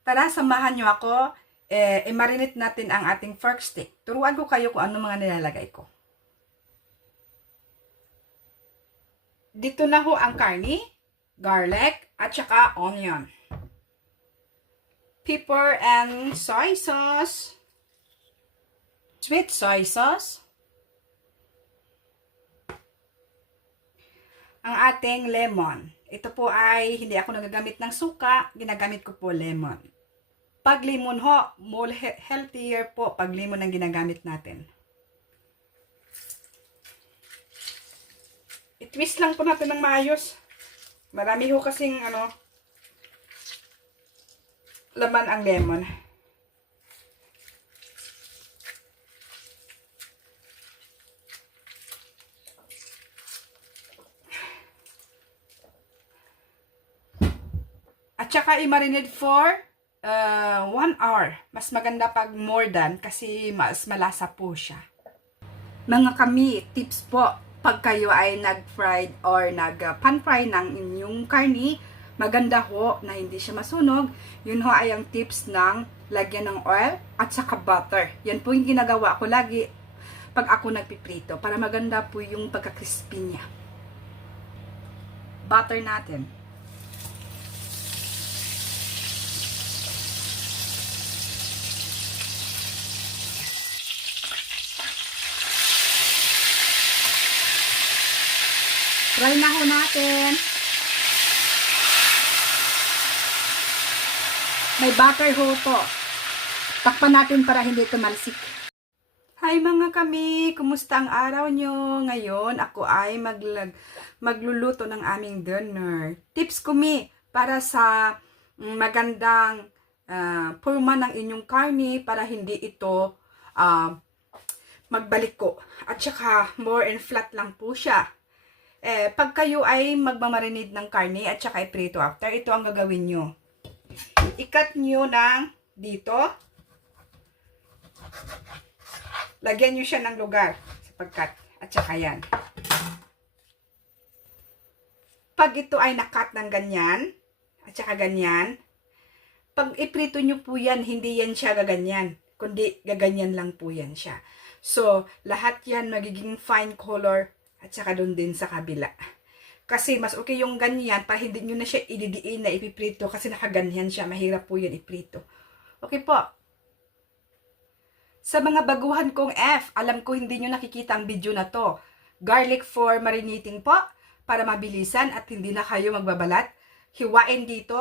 Tara, samahan nyo ako. I-marinate natin ang ating pork stick. Turuan ko kayo kung ano mga nilalagay ko. Dito na ho ang karni, garlic, at saka onion. Pepper and soy sauce. Sweet soy sauce. Ang ating lemon. Ito po ay hindi ako nagagamit ng suka, ginagamit ko po lemon. Pag lemon ho, more healthier po pag lemon ang ginagamit natin. I-twist lang po natin ng maayos. Marami ho kasing laman ang lemon. At saka i-marinate for 1 hour. Mas maganda pag more than kasi mas malasa po siya. Mga kami, tips po, pag kayo ay nag-fried or nag-pan-fry ng inyong karni, maganda ho na hindi siya masunog. Yun ho ay ang tips ng lagyan ng oil at saka butter. Yan po yung ginagawa ko lagi pag ako nagpiprito para maganda po yung pagka-crispy niya. Butter natin. Try na ho natin. May butter ho to. Takpan natin para hindi tumalsik. Hi mga kami! Kumusta ang araw nyo? Ngayon, ako ay magluluto ng aming dinner. Tips ko para sa magandang purma ng inyong karni para hindi ito magbalik ko. At saka more and flat lang po siya. Pag kayo ay magmamarinate ng karne at saka iprito after, ito ang gagawin nyo. I-cut nyo ng dito. Lagyan nyo siya ng lugar sa pag-cut. At saka yan. Pag ito ay nakat ng ganyan, at saka ganyan, pag iprito nyo po yan, hindi yan siya gaganyan. Kundi gaganyan lang po yan siya. So, lahat yan magiging fine color at saka doon din sa kabila. Kasi mas okay yung ganyan para hindi nyo na siya ididiin na ipiprito kasi nakaganyan siya. Mahirap po yan iprito. Okay po. Sa mga baguhan kong F, alam ko hindi nyo nakikita ang video na to. Garlic for marinating po para mabilisan at hindi na kayo magbabalat. Hiwain dito.